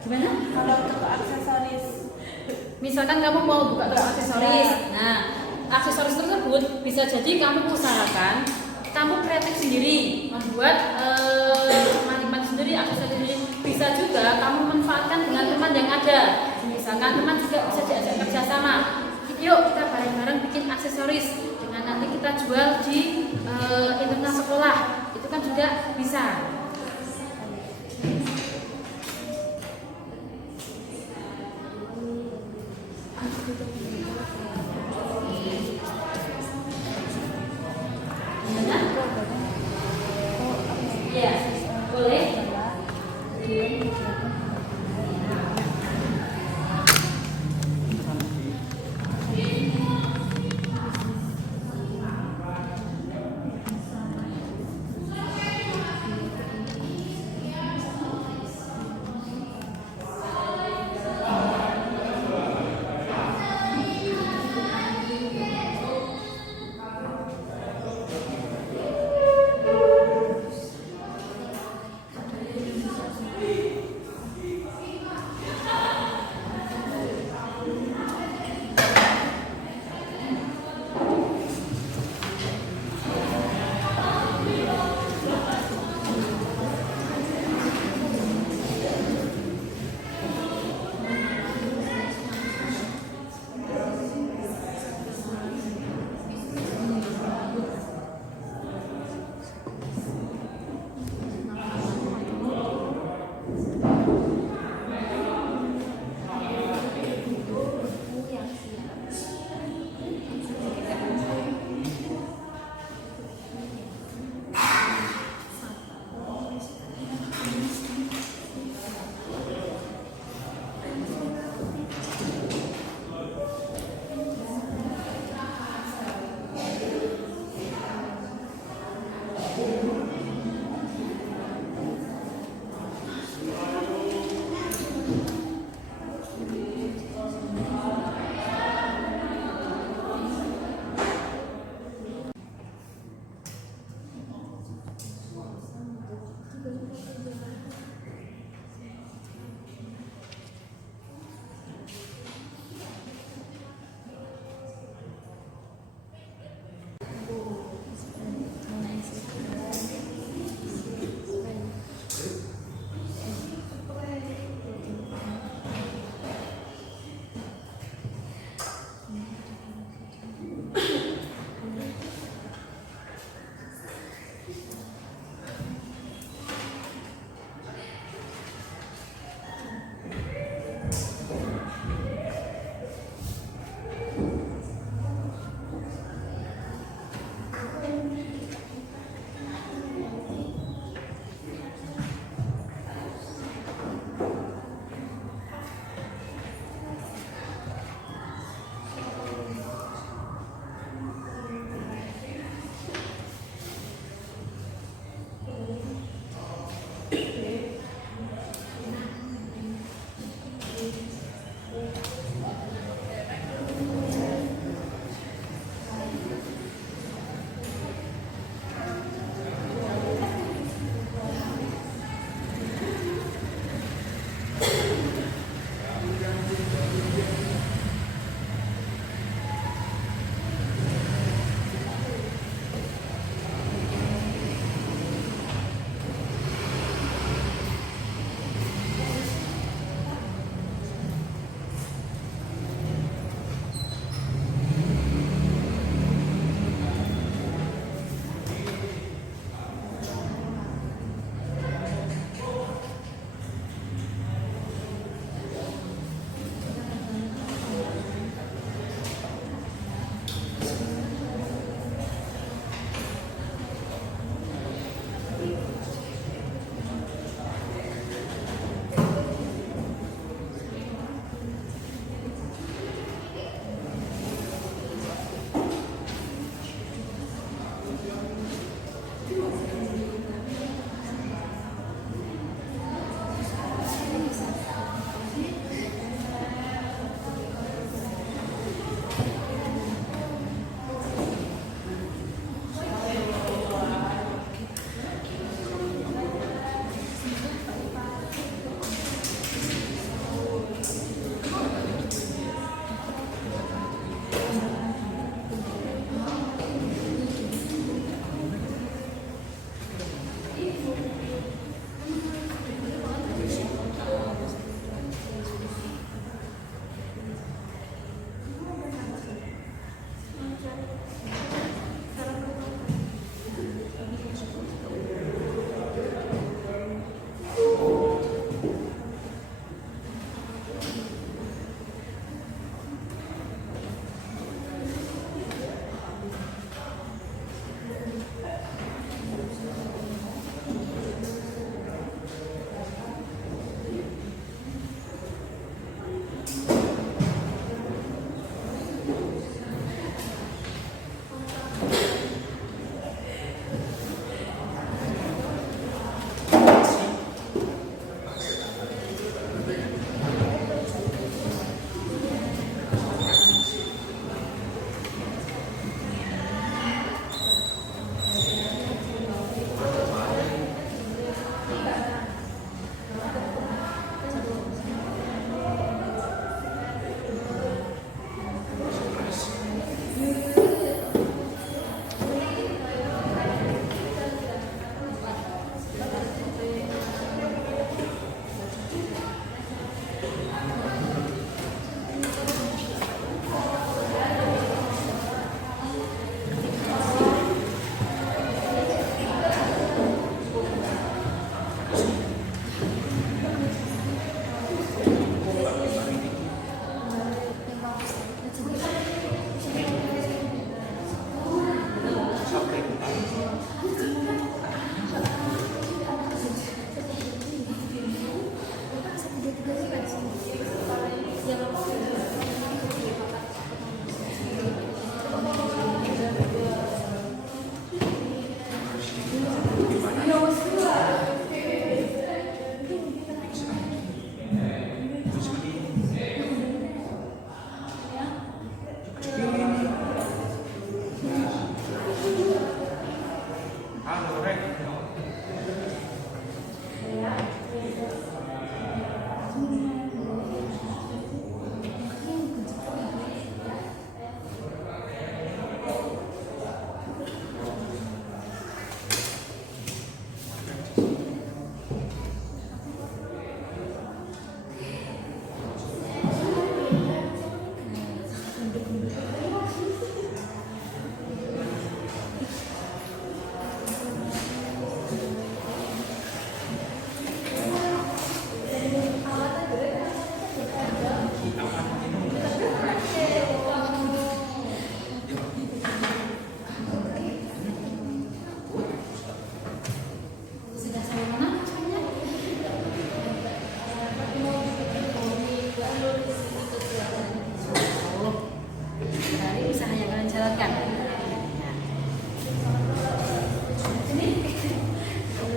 Gimana? Kalau untuk aksesoris, Misalkan kamu mau buka toko aksesoris, nah aksesoris tersebut bisa jadi kamu usahakan, kamu kreatif sendiri, membuat teman-teman sendiri, aksesoris sendiri. Bisa juga kamu manfaatkan dengan teman yang ada. Misalkan teman juga bisa diajak kerjasama. Yuk kita bareng-bareng bikin aksesoris, dengan nanti kita jual di internal sekolah. Itu kan juga bisa. Iya, boleh.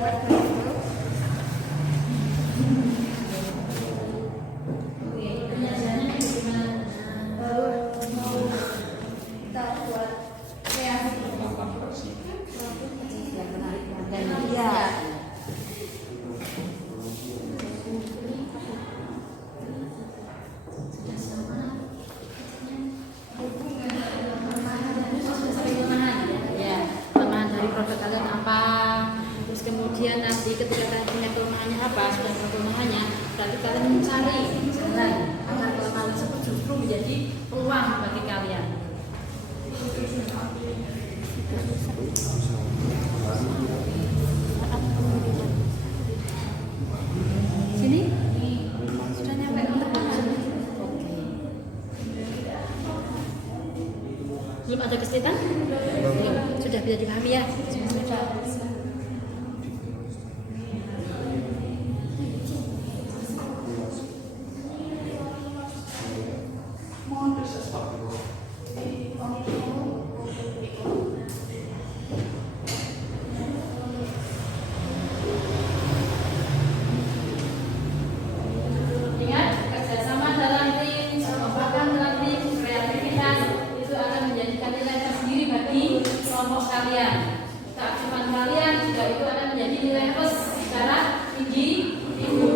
buat dulu. Oke, penyajiannya gimana? Mau kita buat kreasi. Yang menarik dan Iya. sudah sama. Sampai kelemahan ya. Kelemahan dari produk kalian apa? Terus kemudian nanti ketika kalian punya kelemahannya apa, sudah tahu kelemahannya, berarti kalian mencari jalan agar kelemahan tersebut justru menjadi peluang bagi kalian. Sini? Sudah nyampe ke depan. Oke. Belum ada kesulitan? Belum. Sudah bisa dipahami ya? Ingat, kerjasama dalam tim, kekompakan dalam tim, kreativitas itu akan menjadikan nilai tersendiri bagi kelompok kalian. Keaktifan kalian juga itu akan menjadi nilai plus secara individu.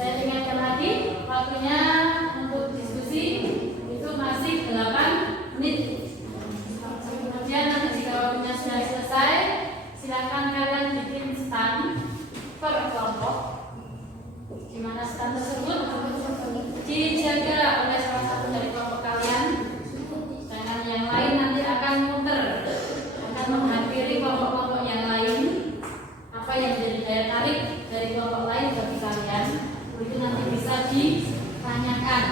Saya ingatkan lagi, waktunya untuk diskusi itu masih 8 menit. Kemudian nanti jika waktunya sudah selesai, silakan kalian bikin stand per kelompok. Di mana stand tersebut dijaga oleh salah satu dari kelompok kalian, sedangkan yang lain nanti akan muter, akan menghampiri kelompok-kelompok yang lain. Apa yang menjadi daya tarik dari kelompok lain bagi kalian itu nanti bisa ditanyakan.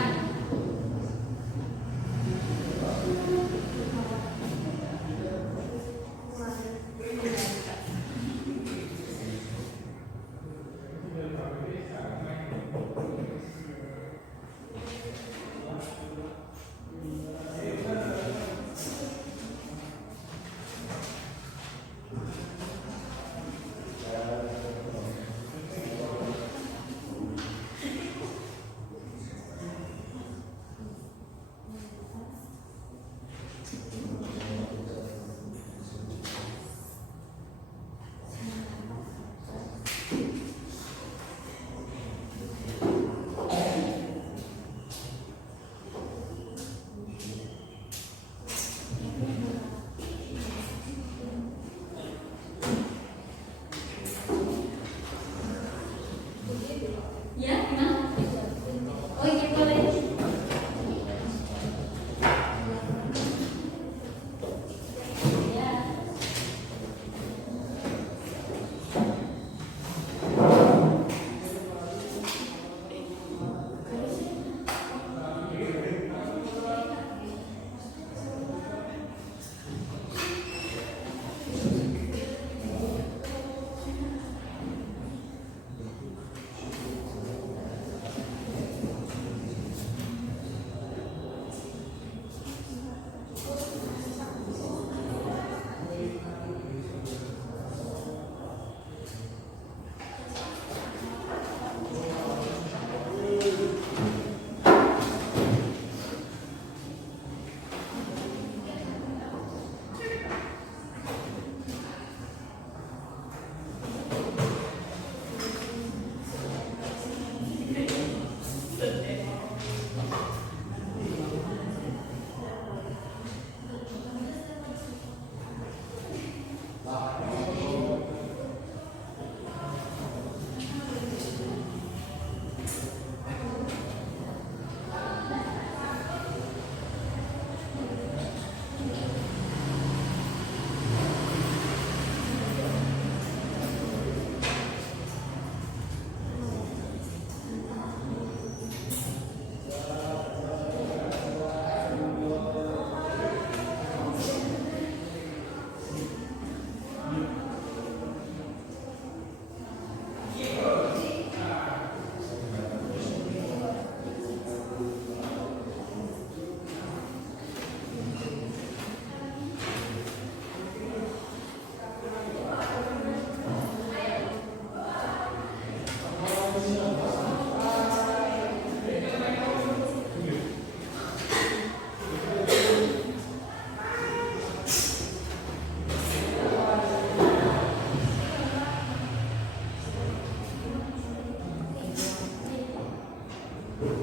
Sudah.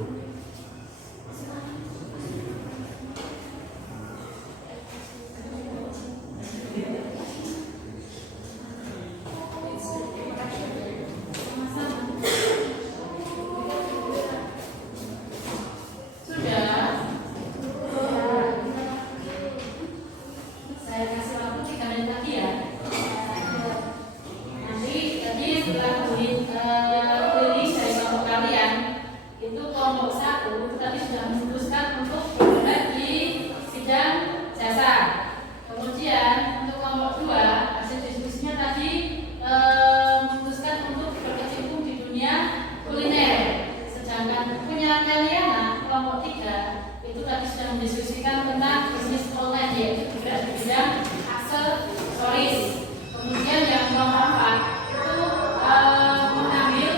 Saya kasih waktu 3 menit lagi ya. Nanti tadi setelah kulinis dari kelompok kalian itu kelompok 1 itu tadi sudah memutuskan untuk bergerak di sidang jasa. Kemudian untuk kelompok 2 hasil diskusinya tadi memutuskan untuk berkecimpung di dunia kuliner. Sedangkan punya kalian kelompok 3 itu tadi sudah mendiskusikan tentang bisnis online, yaitu bergerak di bidang aksesoris. Kemudian yang kelompok 4 itu mengambil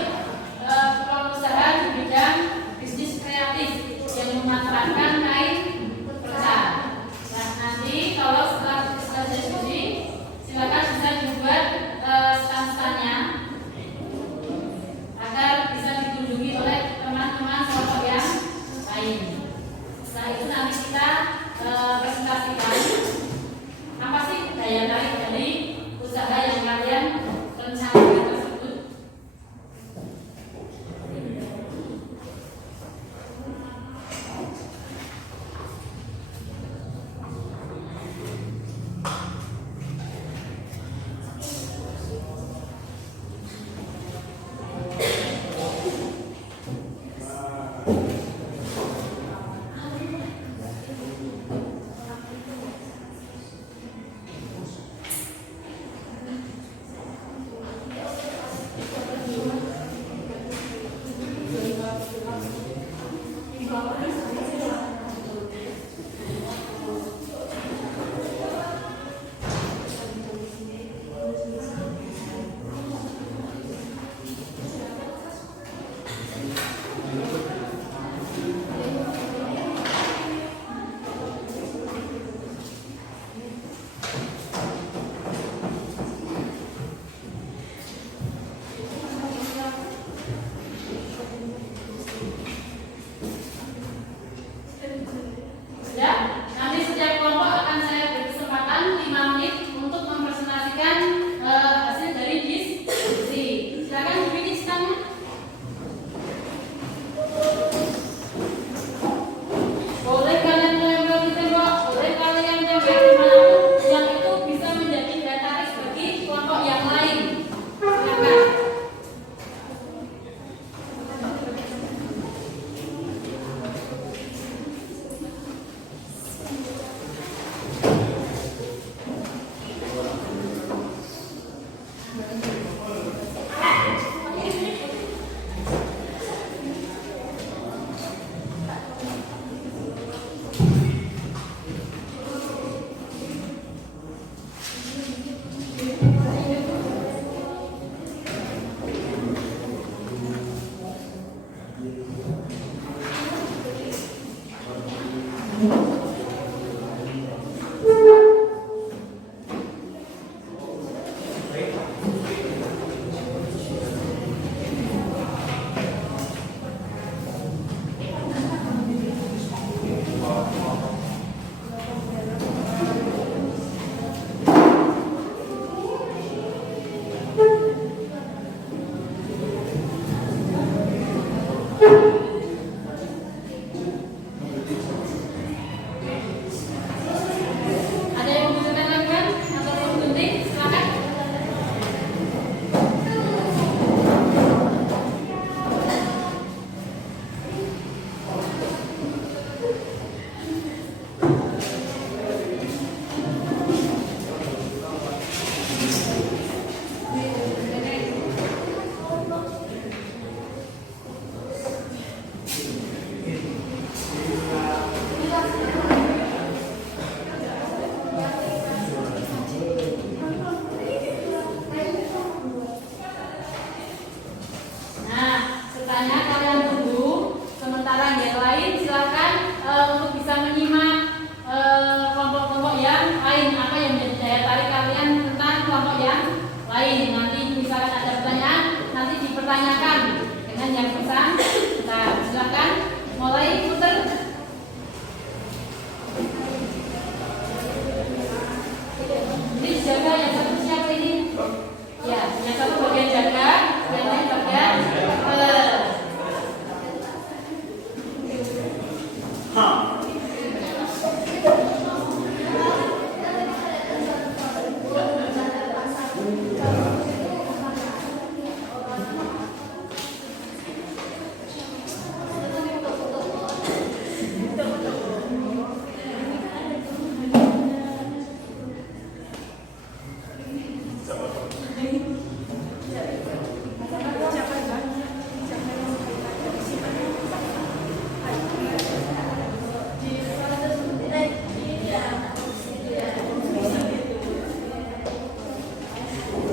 peluang usaha di bidang bisnis kreatif yang memanfaatkan kain perca. Nah, nanti kalau setelah diskusi silakan bisa dibuat stand-standnya agar bisa dikunjungi oleh teman-teman kelompok yang lain. Setelah itu nanti kita presentasikan apa sih daya tarik dari usaha yang kalian rencanakan tersebut.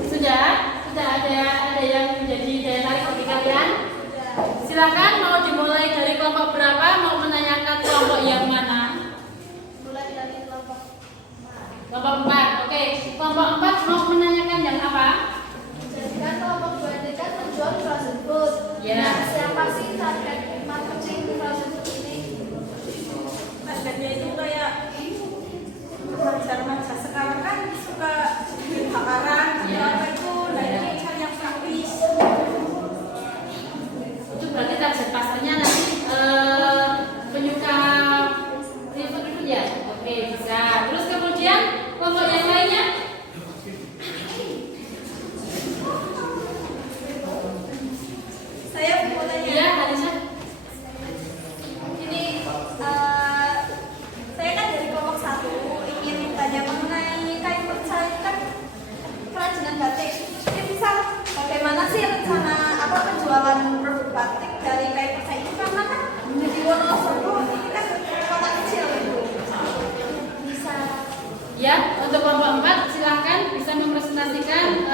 Sudah ada yang menjadi daya tarik bagi kalian? Silakan, mau dimulai dari kelompok berapa? Mau menanyakan kelompok yang mana? Mulai dari kelompok Kelompok 4. Oke, kelompok 4 mau menanyakan yang apa? Jadikan kelompok 2 ini kan menjual frozen food. Ya. Nah, siapa sih target marketing frozen food ini? targetnya itu kayak remaja-remaja sekarang kan suka bikin bakaran atau apa itu, nah ini kan yang praktis. Itu berarti target pasarnya nanti penyuka ribut-ribut ya? Oke, bisa. Terus kemudian kelompok yang lainnya? Saya mau tanya, Iya, Hadisah. ini saya kan dari kelompok 1 ingin tanya mengenai kain perca kan kerajinan batik. Ini bisa bagaimana sih rencana apa penjualan produk batik dari kain perca itu, karena kan di Wonosobo ini kan kota kecil itu. Bisa. Ya, untuk kelompok 4 silahkan bisa mempresentasikan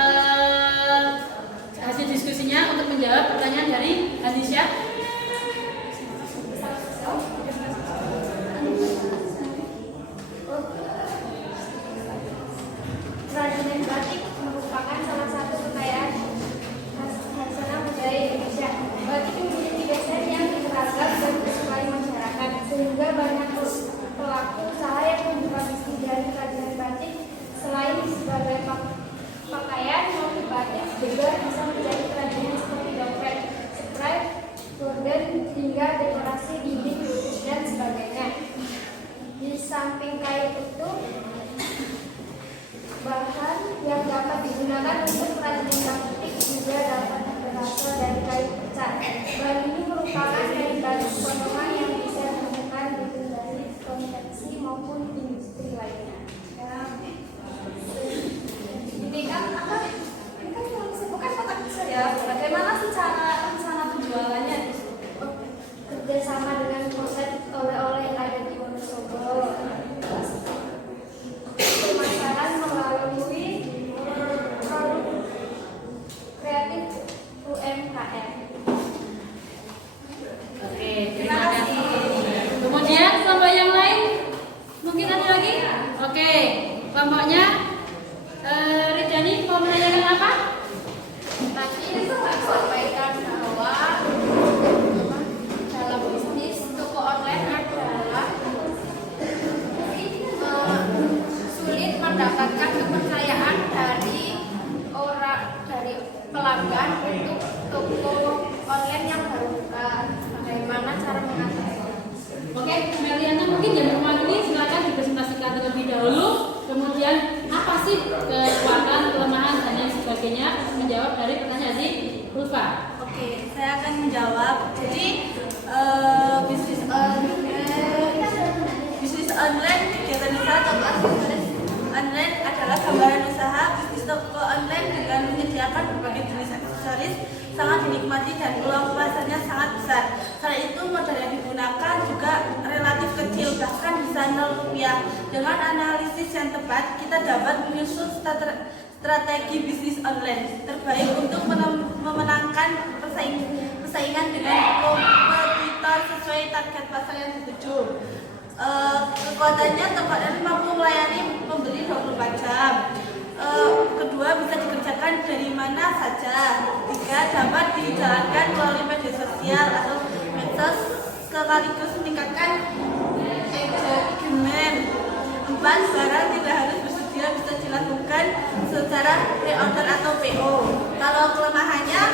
hasil diskusinya untuk menjawab pertanyaan dari Hadisha. Kerajinan batik merupakan salah satu kekayaan hasanah budaya Indonesia. Batik memiliki desain yang beragam dan disukai masyarakat, sehingga banyak pelaku usaha yang membuka bisnis dari kerajinan batik. Selain sebagai pakaian, motif batik juga bisa menjadi kerajinan seperti dompet, spray, gorden, hingga dekorasi dinding, lukis, dan sebagainya. Di samping kain itu, bahan yang dapat digunakan untuk kerajinan batik juga dapat berasal dari kain perca. Bahan ini merupakan kain batik potongan yang bisa ditemukan di berbagai konveksi maupun industri lainnya. Ini kan apa? Ini kan bukan kota kecil ya. Bagaimana sih cara rencana penjualannya? Kerjasama dengan konsep oleh-oleh yang ada di Wonosobo. Pemasaran melalui produk kreatif UMKM. Oke, terima kasih. Kemudian kelompok yang lain mungkin ada lagi? Oke, kelompoknya Ridhani mau menanyakan apa? Tadi sampaikan bahwa dalam bisnis toko online adalah sulit mendapatkan kepercayaan dari pelanggan untuk toko online yang baru buka. Bagaimana cara mengatasi? Oke, Meliana mungkin yang mewakili silakan dipresentasikan terlebih dahulu. Kemudian apa sih kekuatan, kelemahan dan lain sebagainya menjawab dari pertanyaan si Ulfa. Oke, saya akan menjawab. Jadi bisnis online, kegiatan usaha atau bisnis online adalah gambaran usaha bisnis toko online dengan menyediakan berbagai jenis aksesoris sangat dinikmati dan peluang pasarnya sangat besar. Selain itu, modal yang digunakan juga relatif kecil, bahkan bisa $0. Dengan analisis yang tepat, kita dapat menyusun strategi bisnis online terbaik untuk memenangkan persaingan dengan kompetitor sesuai target pasar yang dituju. Kekuatannya, toko online mampu melayani pembeli 24 jam. Kedua, bisa dikerjakan dari mana saja. Tiga, dapat dijalankan melalui media sosial atau medsos sekaligus meningkatkan engagement. Empat, barang tidak harus bersedia, bisa dilakukan secara pre-order atau PO. Kalau kelemahannya,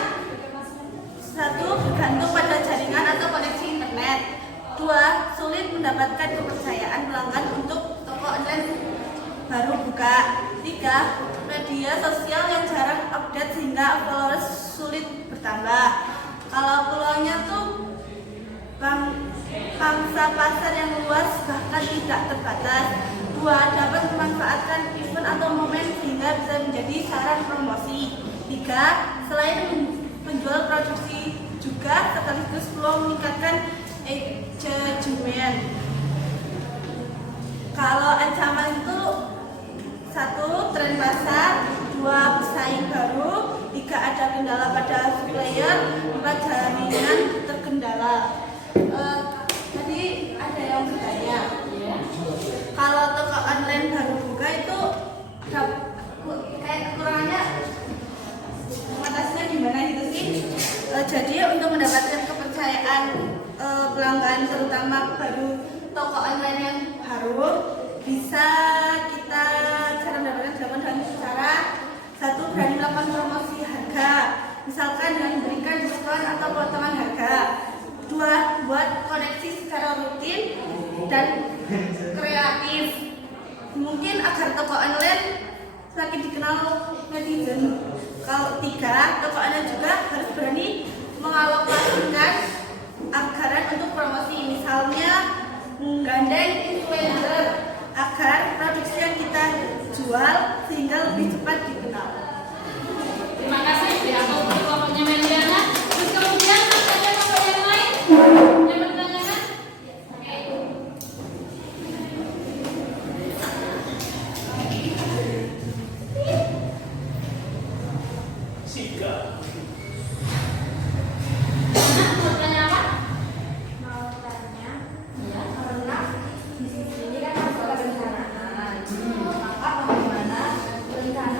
satu, bergantung pada jaringan atau koneksi internet. Dua, sulit mendapatkan kepercayaan pelanggan untuk toko online baru buka. 3. Media sosial yang jarang update sehingga followers sulit bertambah. Kalau peluangnya tuh pangsa pasar yang luas bahkan tidak terbatas. 2. Dapat memanfaatkan event atau momen sehingga bisa menjadi saran promosi. 3. Selain menjual produksi juga sekaligus peluang meningkatkan engagement. Kalau ancaman itu 1. Tren pasar. 2. Pesaing baru. 3. Ada kendala pada supplier. 4. Jaringan terkendala. Tadi ada yang bertanya, kalau toko online baru buka itu kayak kekurangannya mengatasinya gimana gitu sih? Jadi untuk mendapatkan kepercayaan pelanggan terutama baru toko online yang baru, bisa kita cara mendapatkan dengan cara 1. Berani melakukan promosi harga, misalkan dengan memberikan diskon atau potongan harga. 2. Buat koneksi secara rutin dan kreatif, mungkin agar toko online semakin dikenal netizen. Kalau 3. Toko online juga harus berani mengalokasikan anggaran untuk promosi, misalnya menggandeng influencer agar produksi yang kita jual sehingga lebih cepat dikenal. Terima kasih untuk kelompoknya Meliana. Terus kemudian ada kelompok yang lain yang bertanyakan? Oke. Mau tanya apa? Mau tanya, Iya. karena di sini kan harus ada perencanaan. Maka bagaimana rencana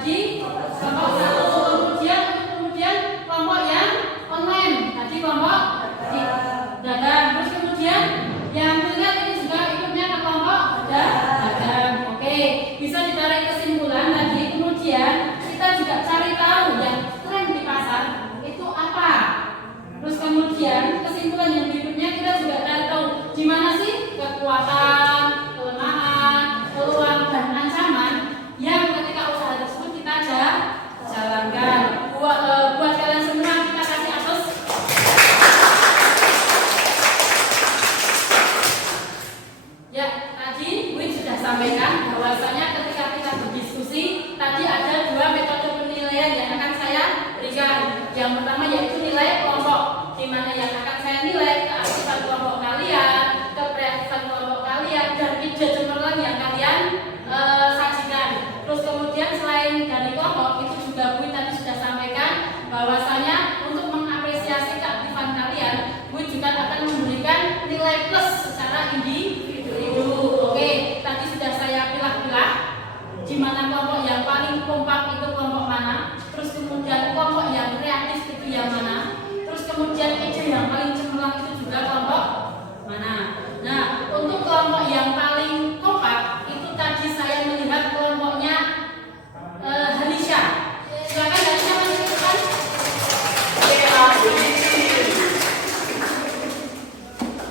Tadi kelompok 1, kemudian kelompok yang online. Tadi kelompok dagang. Terus kemudian yang terlihat ini juga ikutnya ke kelompok dagang. Oke, bisa ditarik kesimpulan tadi. Kemudian kita juga cari tahu yang tren di pasar itu apa. Terus kemudian kesimpulan yang berikutnya kita juga cari tahu di mana sih kekuatan, kelemahan, peluang dan ancaman yang ketika usaha tersebut kita jalankan. Buat kalian semua kita kasih aplaus. Ya, tadi Win sudah sampaikan bahwasanya ketika kita berdiskusi tadi ada 2 metode penilaian yang akan saya berikan. Yang pertama yaitu nilai kelompok, di mana yang akan saya nilai keaktifan kelompok kalian, kepreaktifan kelompok kalian, dan ide cemerlang yang kalian sajikan. Terus kemudian selain dari kelompok itu juga Win tadi sudah sampaikan bahwasanya untuk mengapresiasi keaktifan kalian, Win juga akan memberikan nilai plus secara individu. Oke, tadi sudah saya pilah-pilah di mana kelompok yang paling kompak itu kelompok mana, terus kemudian kelompok yang kreatif itu yang mana, terus kemudian ide yang paling cemerlang itu juga kelompok mana. Nah, untuk kelompok yang paling kompak itu tadi saya melihat kelompoknya Halisha. Silakan Halisha menunjukkan.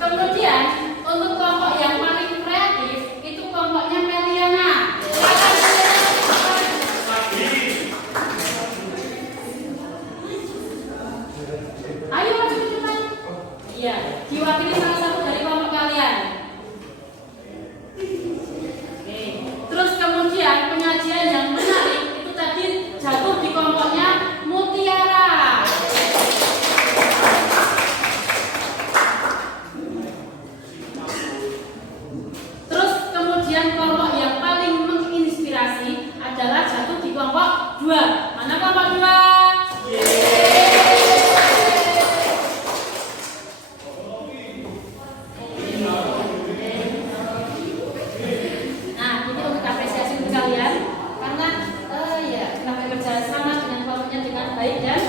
Kemudian untuk kelompok yang paling kreatif itu kelompoknya Meliana. Silakan ayo maju cepat. Iya, diwakili salah satu dari kelompok kalian. Oke. Terus kemudian penyajian yang menarik itu tadi jatuh di kelompoknya Mutiara. Terus kemudian kelompok yang paling menginspirasi adalah jatuh di kelompok 2. Mana kelompok 2? Nah, ini untuk apresiasi untuk kalian karena ya telah bekerja sama dengan kelompoknya dengan baik dan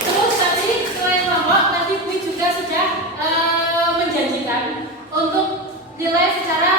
terus tadi selain kelompok tadi Bui juga sudah menjanjikan untuk nilai secara